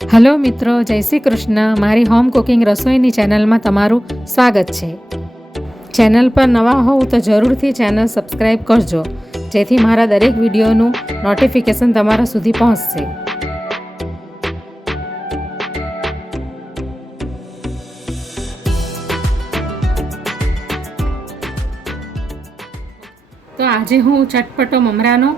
Hello મિત્રો, જય શ્રી કૃષ્ણ. મારી હોમ કુકિંગ રસોઈની ચેનલમાં તમારું સ્વાગત છે. ચેનલ પર નવા હોવ તો જરૂરથી ચેનલ સબસ્ક્રાઈબ કરજો, જેથી મારા દરેક વિડીયોનું નોટિફિકેશન તમારા સુધી પહોંચશે. તો આજે હું ચટપટો મમરાનો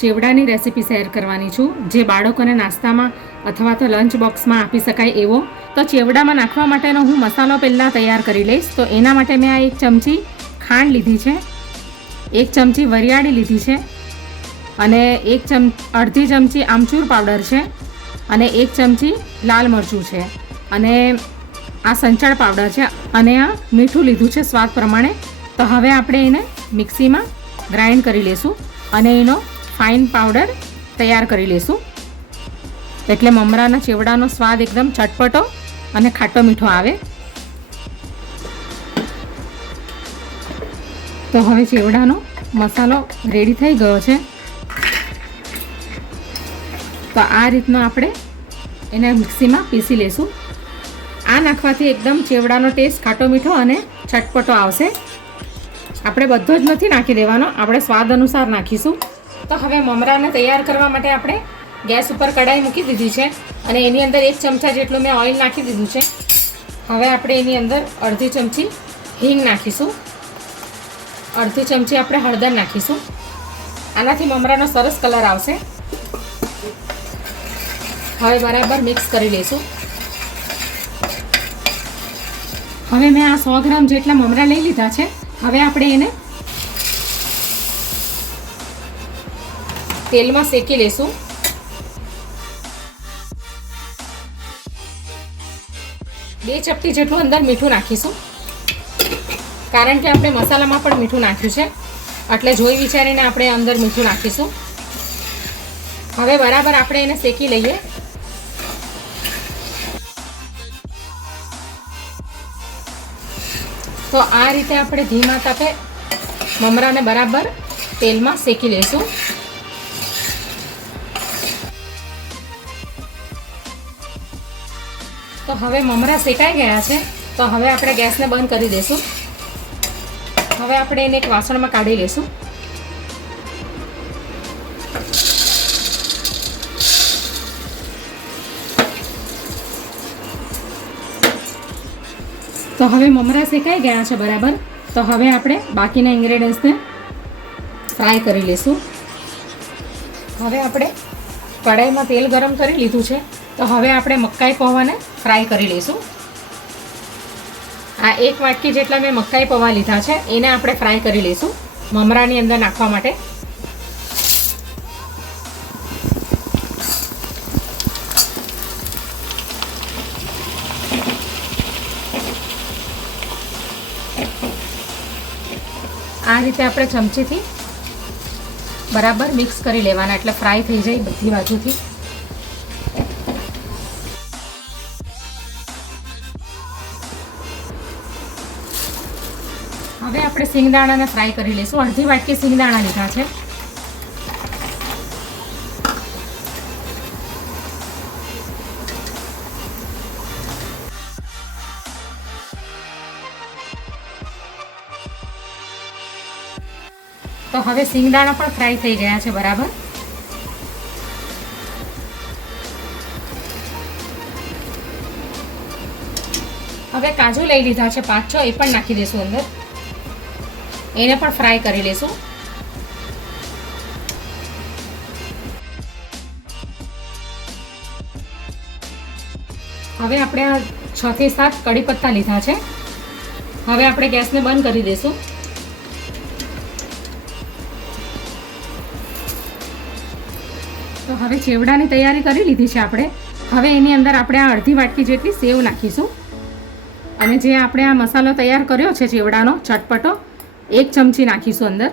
ચેવડાની રેસીપી શેર કરવાની છું, જે બાળકોને નાસ્તામાં અથવા તો લંચ બોક્સમાં આપી શકાય એવો. તો ચેવડામાં નાખવા માટેનો હું મસાલો પહેલાં તૈયાર કરી લઈશ. તો એના માટે મેં આ 1 ચમચી ખાંડ લીધી છે, 1 ચમચી વરિયાળી લીધી છે, અને અડધી ચમચી આમચૂર પાવડર છે, અને 1 ચમચી લાલ મરચું છે, અને આ સંચળ પાવડર છે, અને આ મીઠું લીધું છે સ્વાદ પ્રમાણે. તો હવે આપણે એને મિક્સીમાં ગ્રાઇન્ડ કરી લઈશું અને એનો ફાઇન પાવડર તૈયાર કરી લઈશું. એટલે મમરાના ચેવડાનો સ્વાદ એકદમ ચટપટો અને ખાટો મીઠો આવે. તો હવે ચેવડાનો મસાલો રેડી થઈ ગયો છે. તો આ રીતનો આપણે એને મિક્સીમાં પીસી લઈશું. આ નાખવાથી એકદમ ચેવડાનો ટેસ્ટ ખાટો મીઠો અને ચટપટો આવશે. આપણે બધો જ નથી નાખી દેવાનો, આપણે સ્વાદ અનુસાર નાખીશું. તો હવે મમરાને તૈયાર કરવા માટે આપણે ગેસ ઉપર કઢાઈ મૂકી દીધી છે, અને એની અંદર 1 ચમચા જેટલું મેં ઓઇલ નાખી દીધું છે. હવે આપણે એની અંદર અડધી ચમચી હિંગ નાખીશું, અડધી ચમચી આપણે હળદર નાખીશું. આનાથી મમરાનો સરસ કલર આવશે. હવે બરાબર મિક્સ કરી લઈશું. હવે મેં આ 100 ગ્રામ જેટલા મમરા લઈ લીધા છે. હવે આપણે એને તેલમાં શેકી લઈશું. બે ચપટી જેટલું અંદર મીઠું નાખીશું, કારણ કે આપણે મસાલામાં પણ મીઠું નાખ્યું છે, એટલે જોઈ વિચારીને આપણે અંદર મીઠું નાખીશું. હવે બરાબર આપણે એને શેકી લઈએ. તો આ રીતે આપણે ધીમા તાપે મમરાને બરાબર તેલમાં શેકી લઈશું. તો હવે મમરા શેકાઈ ગયા છે. તો હવે આપણે ગેસને બંધ કરી દઈશું. હવે આપણે એને એક વાસણમાં કાઢી લઈશું. તો હવે મમરા શેકાઈ ગયા છે બરાબર. તો હવે આપણે બાકીના ઇન્ગ્રેડિયન્ટ્સને ફ્રાય કરી લઈશું. હવે આપણે કઢાઈમાં તેલ ગરમ કરી લીધું છે. તો હવે આપણે મકાઈ પૌવાને ફ્રાય કરી લઈશું. આ 1 વાટકી જેટલા મેં મકાઈ પૌવા લીધા છે, એને આપણે ફ્રાય કરી લઈશું મમરાની અંદર નાખવા માટે. આ રીતે આપણે ચમચીથી બરાબર મિક્સ કરી લેવાના, એટલે ફ્રાય થઈ જાય બધી બાજુથી. હવે આપણે સિંગદાણાને ફ્રાય કરી લઈશું. અડધી વાટકી સિંગદાણા લીધા છે. તો હવે સિંગદાણા પણ ફ્રાય થઈ ગયા છે બરાબર. હવે કાજુ લઈ લીધા છે 5-6, એ પણ નાખી દઈશું અંદર. એને પણ ફ્રાય કરી લઈશું. હવે આપણે આ 6 થી 7 કડી પત્તા લીધા છે. હવે આપણે ગેસને બંધ કરી દઈશું. તો હવે ચેવડાની તૈયારી કરી લીધી છે આપણે. હવે એની અંદર આપણે આ અડધી વાટકી જેટલી સેવ નાખીશું, અને જે આપણે આ મસાલો તૈયાર કર્યો છે ચેવડાનો ચટપટો, 1 ચમચી નાખીશું અંદર.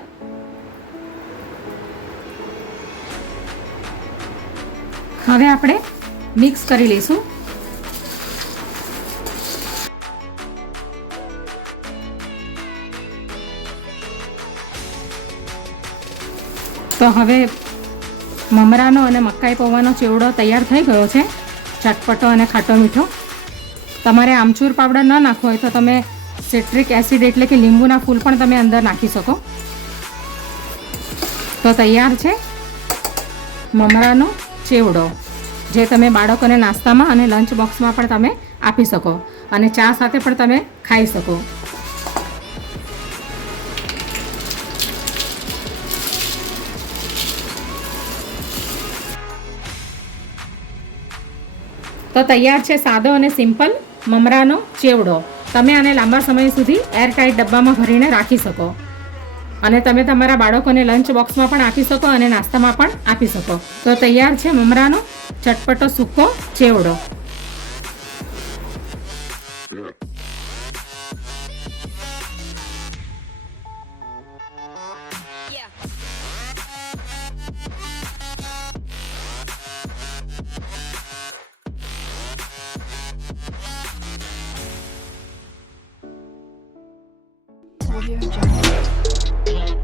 હવે આપણે મિક્સ કરી લઈશું. તો હવે મમરાનો અને મકાઈ પૌવાનો ચેવડો તૈયાર થઈ ગયો છે. ચટપટો અને ખાટો મીઠો. તમારે આમચૂર પાવડર ન નાખવો હોય તો તમે સિટ્રિક એસિડ એટલે કે લીંબુના ફૂલ પણ તમે અંદર નાખી શકો. તો તૈયાર છે મમરાનો ચેવડો, જે તમે બાળકોને નાસ્તામાં અને લંચ બોક્સમાં પણ તમે આપી શકો અને ચા સાથે પણ તમે ખાઈ શકો. તો તૈયાર છે સાદો અને સિમ્પલ મમરાનો ચેવડો. તમે આને લાંબા સમય સુધી એરટાઇટ ડબ્બામાં ભરીને રાખી શકો અને તમે તમારા બાળકોને લંચ બોક્સમાં પણ આપી શકો અને નાસ્તામાં પણ આપી શકો. તો તૈયાર છે મમરાનો ચટપટો સૂકો ચેવડો. Audio Jungle.